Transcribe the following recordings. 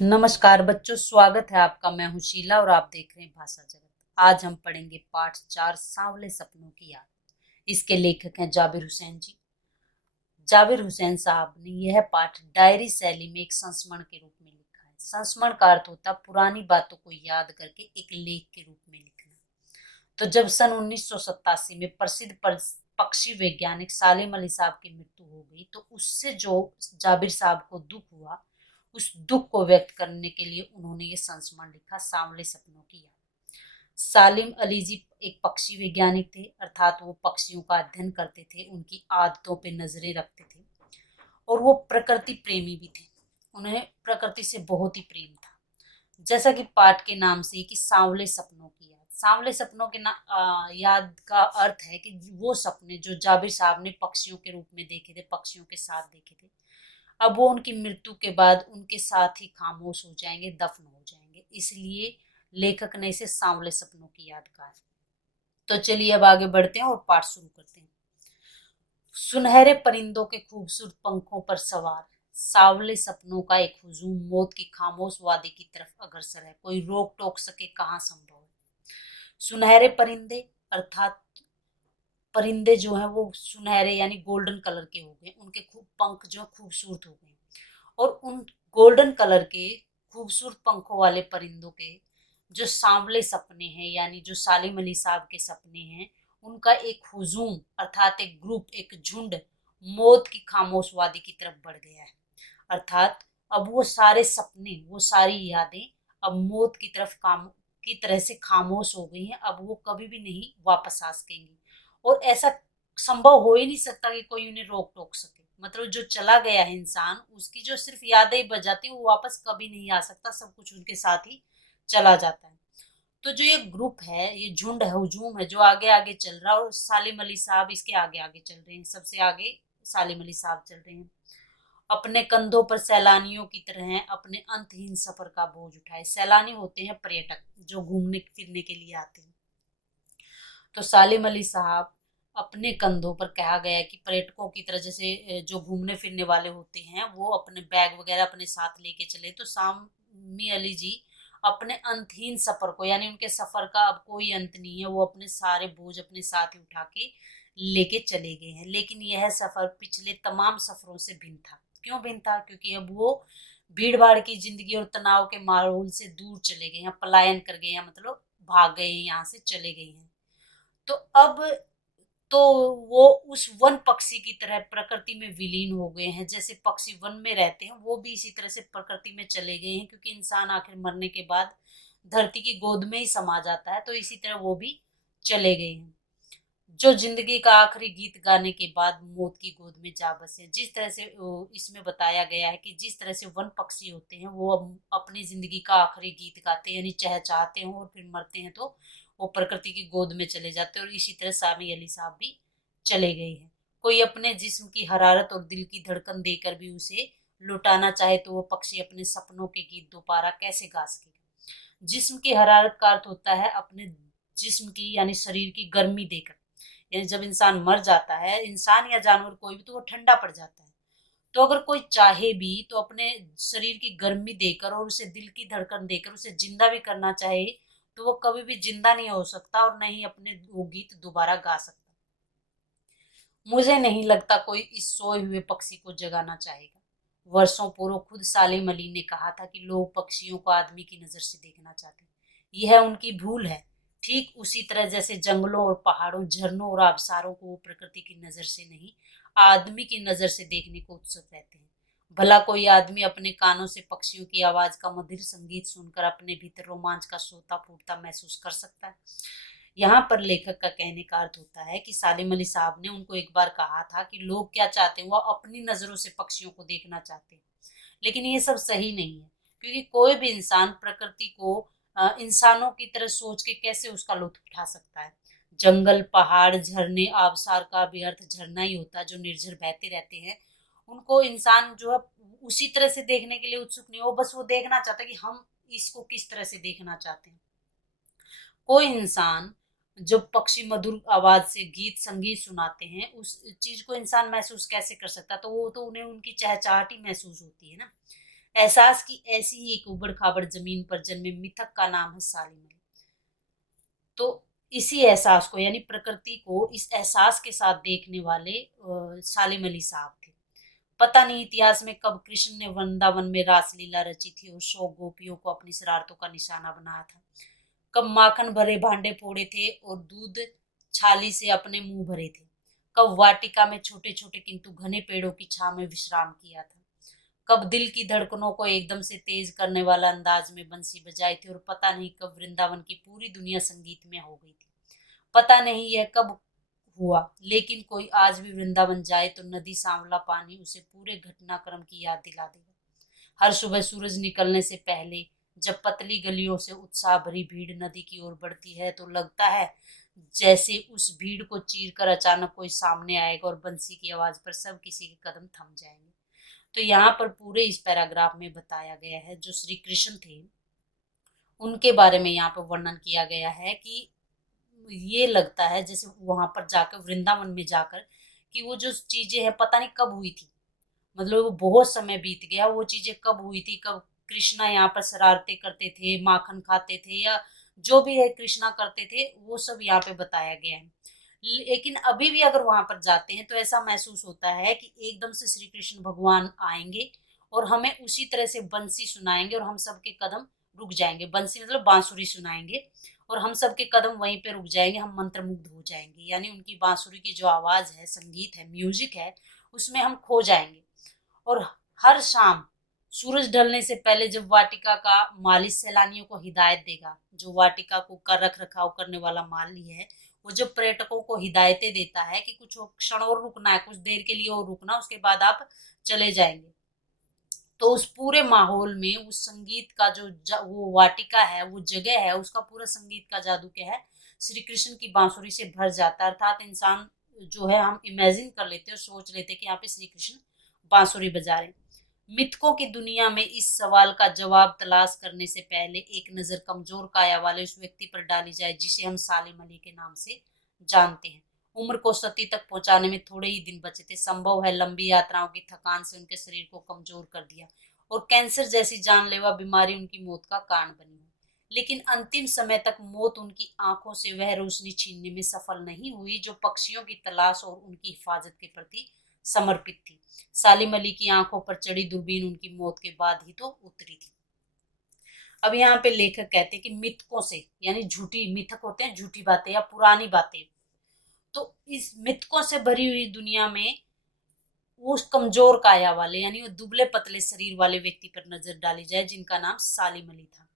नमस्कार बच्चों, स्वागत है आपका। मैं हूं शीला और आप देख रहे हैं भाषा जगत। आज हम पढ़ेंगे पाठ 4 सांवले सपनों की याद। इसके लेखक हैं जाबिर हुसैन जी। जाबिर हुसैन साहब ने यह पाठ डायरी शैली में एक संस्मरण के रूप में लिखा है। संस्मरण का अर्थ होता है पुरानी बातों को याद करके एक लेख के रूप में लिखना। तो जब सन 1987 में प्रसिद्ध पक्षी वैज्ञानिक सालिम अली साहब की मृत्यु हो गई, तो उससे जो जाबिर साहब को दुख हुआ, उस दुख को व्यक्त करने के लिए उन्होंने ये संस्मरण लिखा, सांवले सपनों की याद। सालिम अली जी एक पक्षी वैज्ञानिक थे, अर्थात वो पक्षियों का अध्ययन करते थे, उनकी आदतों पे नजरें रखते थे और वो प्रकृति प्रेमी भी थे। उन्हें प्रकृति से बहुत ही प्रेम था। जैसा कि पाठ के नाम से कि सांवले सपनों की याद। सांवले सपनों के याद का अर्थ है कि वो सपने जो जाबिर साहब ने पक्षियों के रूप में देखे थे, पक्षियों के साथ देखे थे, अब वो उनकी मृत्यु के बाद उनके साथ ही खामोश हो जाएंगे, दफन हो जाएंगे। इसलिए लेखक ने इसे सांवले सपनों की याद कहा है। तो चलिए अब आगे बढ़ते हैं और पाठ शुरू करते हैं। सुनहरे परिंदों के खूबसूरत पंखों पर सवार सांवले सपनों का एक हुजूम मौत की खामोश वादी की तरफ अग्रसर है। कोई रोक टोक सके कहाँ संभव है। सुनहरे परिंदे अर्थात परिंदे जो हैं वो सुनहरे यानी गोल्डन कलर के हो गए, उनके खूब पंख जो खूबसूरत हो गए और उन गोल्डन कलर के खूबसूरत पंखों वाले परिंदों के जो सांवले सपने हैं, यानी जो सालिम अली साहब के सपने हैं, उनका एक हुजूम अर्थात एक ग्रुप, एक झुंड मौत की खामोश वादी की तरफ बढ़ गया है। अर्थात अब वो सारे सपने, वो सारी यादें अब मौत की तरफ काम की तरह से खामोश हो गई हैं। अब वो कभी भी नहीं वापस आ सकेंगी और ऐसा संभव हो ही नहीं सकता कि कोई उन्हें रोक टोक सके। मतलब जो चला गया है इंसान, उसकी जो सिर्फ यादें ही बच जाती, वो वापस कभी नहीं आ सकता, सब कुछ उनके साथ ही चला जाता है। तो जो ये ग्रुप है, ये झुंड है, हुजूम है, जो आगे आगे चल रहा है और सालिम अली साहब इसके आगे आगे चल रहे हैं, सबसे आगे सालिम अली साहब चल रहे हैं। अपने कंधों पर सैलानियों की तरह हैं, अपने अंतहीन सफर का बोझ उठाए। सैलानी होते हैं पर्यटक जो घूमने फिरने के लिए आते हैं। तो सालिम अली साहब अपने कंधों पर, कहा गया है कि पर्यटकों की तरह, जैसे जो घूमने फिरने वाले होते हैं वो अपने बैग वगैरह अपने साथ लेके चले, तो सामी अली जी अपने अंतहीन सफर को, यानी उनके सफर का अब कोई अंत नहीं है, वो अपने सारे बोझ अपने साथ ही उठा के लेके चले गए हैं। लेकिन यह सफर पिछले तमाम सफरों से भिन्न था। क्यों भिन्न था? क्योंकि अब वो भीड़ भाड़ की जिंदगी और तनाव के माहौल से दूर चले गए हैं, पलायन कर गए हैं, मतलब भाग गए हैं, यहाँ से चले गए हैं। तो अब तो वो उस वन पक्षी की तरह प्रकृति में विलीन हो गए हैं। जैसे पक्षी वन में रहते हैं, वो भी इसी तरह से प्रकृति में चले गए हैं, क्योंकि इंसान आखिर मरने के बाद धरती की गोद में ही समा जाता है, तो इसी तरह वो भी चले गए हैं, जो जिंदगी का आखिरी गीत गाने के बाद मौत की गोद में जा बसे। जिस तरह से इसमें बताया गया है कि जिस तरह से वन पक्षी होते हैं वो अपनी जिंदगी का आखिरी गीत गाते हैं, यानी चहचहाते हैं और फिर मरते हैं तो वो प्रकृति की गोद में चले जाते हैं, और इसी तरह सामी अली साहब भी चले गए हैं। कोई अपने जिस्म की हरारत और दिल की धड़कन देकर भी उसे लुटाना चाहे तो वो पक्षी अपने सपनों के गीत दोबारा कैसे गा सकेगा। जिस्म की हरारत का अर्थ होता है अपने जिस्म की, यानी शरीर की गर्मी देकर। यानी जब इंसान मर जाता है, इंसान या जानवर कोई भी, तो वो ठंडा पड़ जाता है। तो अगर कोई चाहे भी तो अपने शरीर की गर्मी देकर और उसे दिल की धड़कन देकर उसे जिंदा भी करना चाहे, तो वो कभी भी जिंदा नहीं हो सकता और नहीं अपने वो गीत दोबारा गा सकता। मुझे नहीं लगता कोई इस सोए हुए पक्षी को जगाना चाहेगा। वर्षों पूर्व खुद सालिम अली ने कहा था कि लोग पक्षियों को आदमी की नजर से देखना चाहते हैं। यह उनकी भूल है। ठीक उसी तरह जैसे जंगलों और पहाड़ों, झरनों और आबशारों को वो प्रकृति की नजर से नहीं, आदमी की नजर से देखने को उत्सुक रहते हैं। भला कोई आदमी अपने कानों से पक्षियों की आवाज का मधुर संगीत सुनकर अपने भीतर रोमांच का सोता फूटता महसूस कर सकता है? यहाँ पर लेखक का कहने का अर्थ होता है कि सालिम अली साहब ने उनको एक बार कहा था कि लोग क्या चाहते हैं, वो अपनी नजरों से पक्षियों को देखना चाहते हैं। लेकिन ये सब सही नहीं है, क्योंकि कोई भी इंसान प्रकृति को इंसानों की तरह सोच के कैसे उसका लुत्फ उठा सकता है। जंगल, पहाड़, झरने, आबशार का भी अर्थ झरना ही होता है, जो निर्झर बहते रहते हैं। उनको इंसान जो है उसी तरह से देखने के लिए उत्सुक नहीं हो, बस वो देखना चाहता है कि हम इसको किस तरह से देखना चाहते हैं। कोई इंसान जब पक्षी मधुर आवाज से गीत संगीत सुनाते हैं, उस चीज को इंसान महसूस कैसे कर सकता? तो वो तो उन्हें उनकी चहचहाट ही महसूस होती है ना। एहसास की ऐसी ही एक उबड़ खाबड़ जमीन पर जन्मे मिथक का नाम है सालिम अली। तो इसी एहसास को यानी प्रकृति को इस एहसास के साथ देखने वाले सालिम अली साहब थे। पता नहीं इतिहास में कब कृष्ण ने वृंदावन में रासलीला रची थी और 100 गोपियों को अपनी शरारतों का निशाना बनाया था। कब माखन भरे भांडे फोड़े थे और दूध छाली से अपने मुंह भरे थे। कब वाटिका में छोटे छोटे किंतु घने पेड़ों की छां में विश्राम किया था। कब दिल की धड़कनों को एकदम से तेज करने वाला अंदाज में बंसी बजाई थी और पता नहीं कब वृंदावन की पूरी दुनिया संगीत में हो गई थी। पता नहीं यह कब हुआ, लेकिन कोई आज भी वृंदावन जाए तो नदी सांवला पानी उसे पूरे घटनाक्रम की याद दिला देगा। हर सुबह सूरज निकलने से पहले जब पतली गलियों से उत्साह भरी भीड़ नदी की ओर बढ़ती है तो लगता है जैसे उस भीड़ को चीर कर अचानक कोई सामने आएगा और बंसी की आवाज पर सब किसी के कदम थम जाएंगे। तो यहाँ पर पूरे इस पैराग्राफ में बताया गया है जो श्री कृष्ण थे उनके बारे में यहाँ पर वर्णन किया गया है कि ये लगता है जैसे वहां पर जाकर वृंदावन में जाकर कि वो जो चीजें हैं पता नहीं कब हुई थी, मतलब वो बहुत समय बीत गया, वो चीजें कब हुई थी, कब कृष्णा यहाँ पर शरारतें करते थे, माखन खाते थे या जो भी है कृष्णा करते थे, वो सब यहाँ पे बताया गया है। लेकिन अभी भी अगर वहां पर जाते हैं तो ऐसा महसूस होता है कि एकदम से श्री कृष्ण भगवान आएंगे और हमें उसी तरह से बंसी सुनाएंगे और हम सबके कदम रुक जाएंगे। बंसी मतलब बांसुरी सुनाएंगे और हम सबके कदम वहीं पे रुक जाएंगे, हम मंत्रमुग्ध हो जाएंगे। यानी उनकी बांसुरी की जो आवाज है, संगीत है, म्यूजिक है, उसमें हम खो जाएंगे। और हर शाम सूरज ढलने से पहले जब वाटिका का माली सैलानियों को हिदायत देगा, जो वाटिका को कर रख रखाव करने वाला माली है, वो जब पर्यटकों को हिदायतें देता है कि कुछ क्षण और रुकना है, कुछ देर के लिए और रुकना, उसके बाद आप चले जाएंगे, तो उस पूरे माहौल में उस संगीत का जो वो वाटिका है, वो जगह है, उसका पूरा संगीत का जादू क्या है, श्री कृष्ण की बांसुरी से भर जाता है। अर्थात इंसान जो है हम इमेजिन कर लेते हैं और सोच लेते हैं कि यहाँ पे श्री कृष्ण बांसुरी बजा रहे। मिथकों की दुनिया में इस सवाल का जवाब तलाश करने से पहले एक नजर कमजोर काया वाले उस व्यक्ति पर डाली जाए जिसे हम सालिम अली के नाम से जानते हैं। उम्र को सती तक पहुंचाने में थोड़े ही दिन बचे थे। संभव है लंबी यात्राओं की थकान से उनके शरीर को कमजोर कर दिया और कैंसर जैसी जानलेवा बीमारी उनकी मौत का कारण बनी हो, लेकिन अंतिम समय तक मौत उनकी आंखों से वह रोशनी छीनने में सफल नहीं हुई जो पक्षियों की तलाश और उनकी हिफाजत के प्रति समर्पित थी। सालिम अली की आंखों पर चढ़ी दूरबीन उनकी मौत के बाद ही तो उतरी थी। अब यहाँ पे लेखक कहते हैं कि मिथकों से, यानी झूठी, मिथक होते हैं झूठी बातें या पुरानी बातें, तो इस मिथकों से भरी हुई दुनिया में उस कमजोर काया वाले यानी वो दुबले पतले शरीर वाले व्यक्ति पर नजर डाली जाए जिनका नाम सालिम अली था।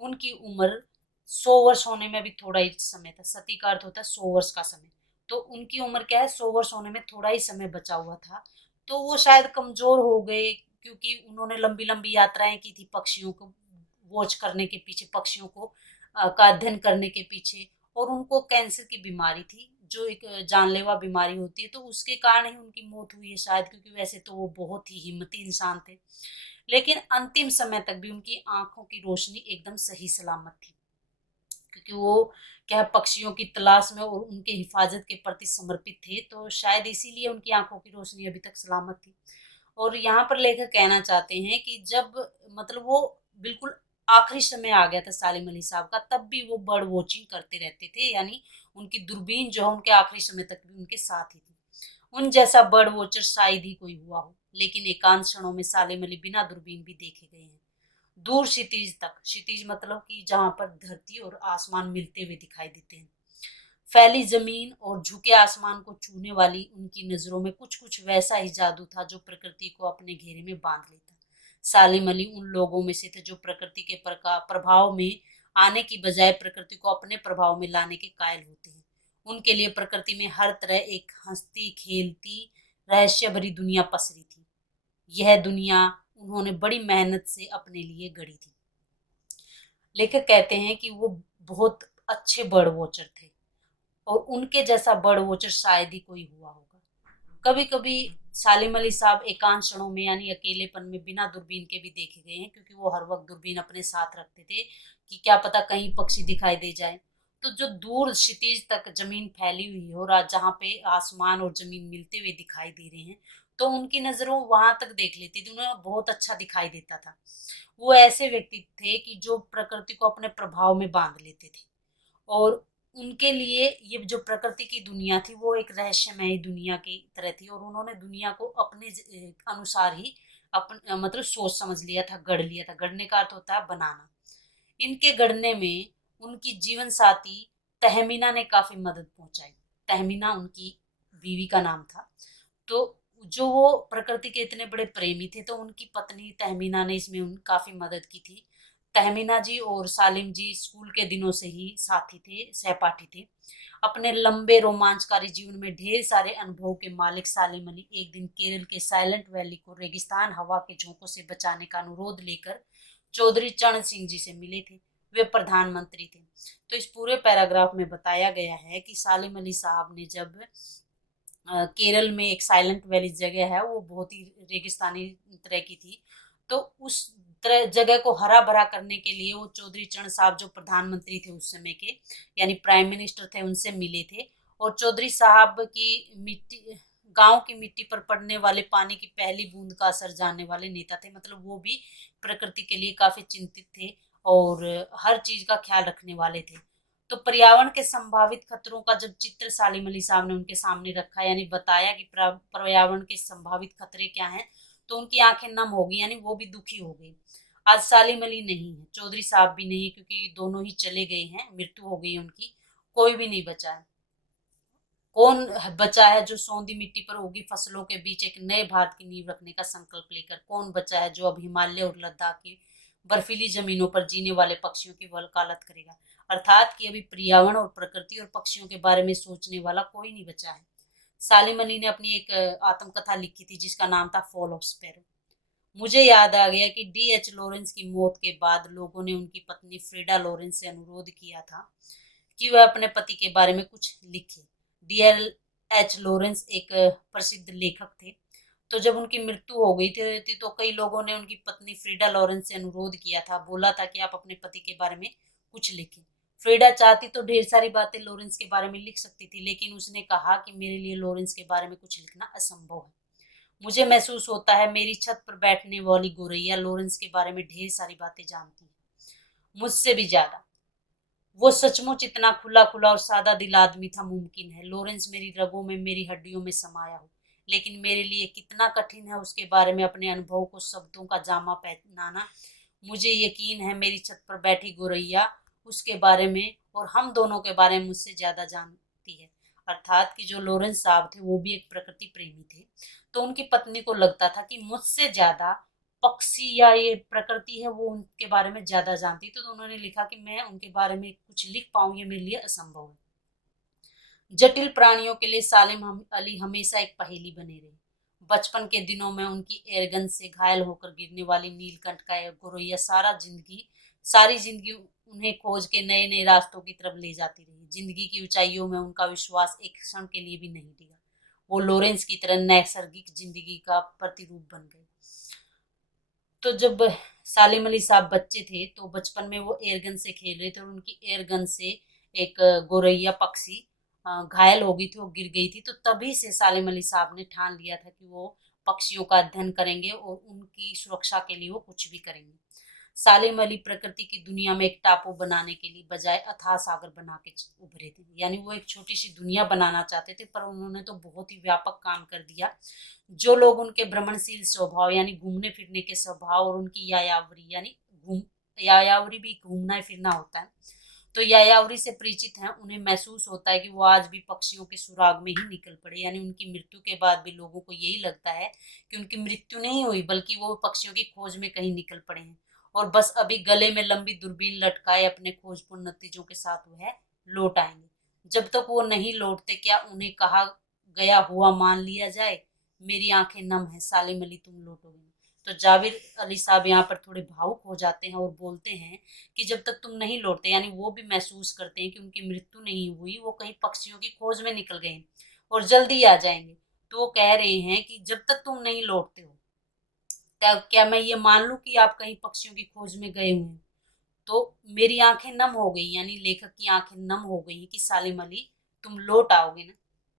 उनकी उम्र 100 वर्ष होने में भी थोड़ा ही समय था। सती का अर्थ होता है 100 वर्ष का समय, तो उनकी उम्र क्या है, 100 वर्ष होने में थोड़ा ही समय बचा हुआ था। तो वो शायद कमजोर हो गए क्योंकि उन्होंने लंबी लंबी यात्राएं की थी पक्षियों को वॉच करने के पीछे, पक्षियों को का अध्ययन करने के पीछे, और उनको कैंसर की बीमारी थी जो एक जानलेवा बीमारी होती है, तो उसके कारण ही उनकी मौत हुई है शायद, क्योंकि वैसे तो वो बहुत ही हिम्मती इंसान थे। लेकिन अंतिम समय तक भी उनकी आंखों की रोशनी एकदम सही सलामत थी क्योंकि वो क्या पक्षियों की तलाश में और उनके हिफाजत के प्रति समर्पित थे, तो शायद इसीलिए उनकी आंखों की रोशनी अभी तक सलामत थी। और यहाँ पर लेखक कहना चाहते हैं कि जब मतलब वो बिल्कुल आखिरी समय आ गया था सालिम अली साहब का, तब भी वो बर्ड वॉचिंग करते रहते थे, यानी उनकी दूरबीन जो है उनके आखिरी समय तक भी उनके साथ ही थी। उन जैसा बर्ड वॉचर शायद ही कोई हुआ हो, लेकिन एकांत क्षणों में सालिम अली बिना दूरबीन भी देखे गए हैं। दूर क्षितिज तक, क्षितिज मतलब कि जहां पर धरती और आसमान मिलते हुए दिखाई देते हैं, फैली जमीन और झुके आसमान को छूने वाली उनकी नजरों में कुछ कुछ वैसा ही जादू था जो प्रकृति को अपने घेरे में बांध लेता। सालिम अली उन लोगों में से थे जो प्रकृति के प्रभाव में आने की बजाय प्रकृति को अपने प्रभाव में लाने के कायल होते हैं। उनके लिए प्रकृति में हर तरह एक हंसती खेलती रहस्य भरी दुनिया पसरी थी। यह दुनिया उन्होंने बड़ी मेहनत से अपने लिए गढ़ी थी। लेखक कहते हैं कि वो बहुत अच्छे बर्ड वॉचर थे और उनके जैसा बर्ड वॉचर शायद ही कोई हुआ होगा। कभी कभी सालिम अली साहब एकांत क्षणों में यानी अकेलेपन में बिना दूरबीन के भी देखे गए हैं, क्योंकि वो हर वक्त दूरबीन अपने साथ रखते थे कि क्या पता कहीं पक्षी दिखाई दे जाए। तो जो दूर क्षितिज तक जमीन फैली हुई हो और जहाँ पे आसमान और जमीन मिलते हुए दिखाई दे रहे हैं, तो उनकी नजरों वहां तक देख लेती थी, उन्हें बहुत अच्छा दिखाई देता था। वो ऐसे व्यक्ति थे कि जो प्रकृति को अपने प्रभाव में बांध लेते थे, और उनके लिए ये जो प्रकृति की दुनिया थी वो एक रहस्यमय दुनिया की तरह थी, और उन्होंने दुनिया को अपने अनुसार ही मतलब सोच समझ लिया था, गढ़ लिया था। गढ़ने का अर्थ होता है बनाना। इनके गढ़ने में उनकी जीवन साथी तहमीना ने काफी मदद पहुंचाई। तहमीना उनकी बीवी का नाम था। तो जो वो प्रकृति के इतने बड़े प्रेमी थे, तो उनकी पत्नी तहमीना ने इसमें उन काफी मदद की थी। तहमीना जी और सालिम जी स्कूल के दिनों से ही साथी थे, सहपाठी थे। अपने लंबे रोमांचकारी जीवन में ढेर सारे अनुभव के मालिक सालिम अली एक दिन केरल के साइलेंट वैली को रेगिस्तान हवा के झोंकों से बचाने का अनुरोध लेकर चौधरी चरण सिंह जी से मिले थे। वे प्रधानमंत्री थे। तो इस पूरे पैराग्राफ में बताया गया है कि सालिम अली साहब ने जब केरल में एक साइलेंट वैली जगह है, वो बहुत ही रेगिस्तानी तरह की थी, तो उस तरह जगह को हरा भरा करने के लिए वो चौधरी चरण साहब जो प्रधानमंत्री थे उस समय के, यानी प्राइम मिनिस्टर थे, उनसे मिले थे। और चौधरी साहब की मिट्टी, गांव की मिट्टी पर पड़ने वाले पानी की पहली बूंद का असर जानने वाले नेता थे। मतलब वो भी प्रकृति के लिए काफी चिंतित थे और हर चीज का ख्याल रखने वाले थे। तो पर्यावरण के संभावित खतरों का जब चित्र सालिम अली साहब ने उनके सामने रखा, यानी बताया कि पर्यावरण के संभावित खतरे क्या हैं, तो उनकी आंखें नम हो गई, यानी वो भी दुखी हो गई। आज सालिम अली नहीं है, चौधरी साहब भी नहीं है, क्योंकि दोनों ही चले गए हैं, मृत्यु हो गई है उनकी। कोई भी नहीं बचा है। कौन बचा है जो सौंधी मिट्टी पर उगी फसलों के बीच एक नए भारत की नींव रखने का संकल्प लेकर? कौन बचा है जो अब हिमालय और लद्दाख की बर्फीली जमीनों पर जीने वाले पक्षियों की वकालत करेगा? अर्थात कि अभी पर्यावरण और प्रकृति और पक्षियों के बारे में सोचने वाला कोई नहीं बचा है। सालिम अली ने अपनी एक आत्मकथा लिखी थी जिसका नाम था फॉल ऑफ स्पैरो। मुझे याद आ गया कि D.H. लॉरेंस की मौत के बाद लोगों ने उनकी पत्नी फ्रीडा लॉरेंस से अनुरोध किया था कि वह अपने पति के बारे में कुछ लिखे। D.L.H. लॉरेंस एक प्रसिद्ध लेखक थे। तो जब उनकी मृत्यु हो गई थी तो कई लोगों ने उनकी पत्नी फ्रीडा लॉरेंस से अनुरोध किया था, बोला था कि आप अपने पति के बारे में कुछ लिखें। फ्रीडा चाहती तो ढेर सारी बातें लॉरेंस के बारे में लिख सकती थी, लेकिन उसने कहा कि मेरे लिए लॉरेंस के बारे में कुछ लिखना असंभव है। मुझे महसूस होता है मेरी छत पर बैठने वाली गोरैया लॉरेंस के बारे में ढेर सारी बातें जानती है, मुझसे भी ज्यादा। वो सचमुच इतना खुला खुला और सादा दिल आदमी था, मुमकिन है लॉरेंस मेरी रगों में, मेरी हड्डियों में समाया हो, लेकिन मेरे लिए कितना कठिन है उसके बारे में अपने अनुभव को शब्दों का जामा पहनाना। मुझे यकीन है मेरी छत पर बैठी गोरैया उसके बारे में और हम दोनों के बारे में मुझसे ज्यादा जानती है। अर्थात कि जो लॉरेंस साहब थे वो भी एक प्रकृति प्रेमी थे, तो उनकी पत्नी को लगता था कि मुझसे ज्यादा पक्षी या ये प्रकृति है वो उनके बारे में ज्यादा जानती थी। तो उन्होंने लिखा कि मैं उनके बारे में कुछ लिख पाऊं ये मेरे लिए असंभव है। जटिल प्राणियों के लिए सालिम अली हमेशा एक पहेली बने रहे। बचपन के दिनों में उनकी एयरगन से घायल होकर गिरने वाली नीलकंठ का गोरैया सारी जिंदगी उन्हें खोज के नए नए रास्तों की तरफ ले जाती रही। जिंदगी की ऊंचाइयों में उनका विश्वास एक क्षण के लिए भी नहीं डिगा। वो लॉरेंस की तरह नैसर्गिक जिंदगी का प्रतिरूप बन गए। तो जब सालिम अली साहब बच्चे थे तो बचपन में वो एयरगन से खेल रहे थे और उनकी एयरगन से एक गोरैया पक्षी घायल हो गई थी, वो गिर गई थी। तो तभी से सालिम अली साहब ने ठान लिया था कि वो पक्षियों का अध्ययन करेंगे और उनकी सुरक्षा के लिए वो कुछ भी करेंगे। सालिम अली प्रकृति की दुनिया में एक टापू बनाने के लिए बजाय अथाह सागर बना के उभरे थे, यानी वो एक छोटी सी दुनिया बनाना चाहते थे, पर उन्होंने तो बहुत ही व्यापक काम कर दिया। जो लोग उनके भ्रमणशील स्वभाव यानी घूमने फिरने के स्वभाव और उनकी यायावरी यानी यायावरी भी घूमना फिरना होता है, तो यायावरी से परिचित हैं, उन्हें महसूस होता है कि वो आज भी पक्षियों के सुराग में ही निकल पड़े। यानी उनकी मृत्यु के बाद भी लोगों को यही लगता है कि उनकी मृत्यु नहीं हुई, बल्कि वो पक्षियों की खोज में कहीं निकल पड़े हैं और बस अभी गले में लंबी दूरबीन लटकाए अपने खोजपूर्ण नतीजों के साथ वह लौट आएंगे। जब तक वो नहीं लौटते क्या उन्हें कहा गया हुआ मान लिया जाए? मेरी आंखें नम है, सालिम अली तुम लौटोगे। तो जाबिर अली साहब यहाँ पर थोड़े भावुक हो जाते हैं और बोलते हैं कि जब तक तुम नहीं लौटते, यानी वो भी महसूस करते हैं कि उनकी मृत्यु नहीं हुई, वो कहीं पक्षियों की खोज में निकल गए और जल्दी आ जाएंगे। तो वो कह रहे हैं कि जब तक तुम नहीं लौटते हो, क्या मैं ये मान लूं कि आप कहीं पक्षियों की खोज में गए हुए हैं? तो मेरी आंखें नम हो गई, यानी लेखक की आंखें नम हो गई कि सालिम अली तुम लौट आओगे ना।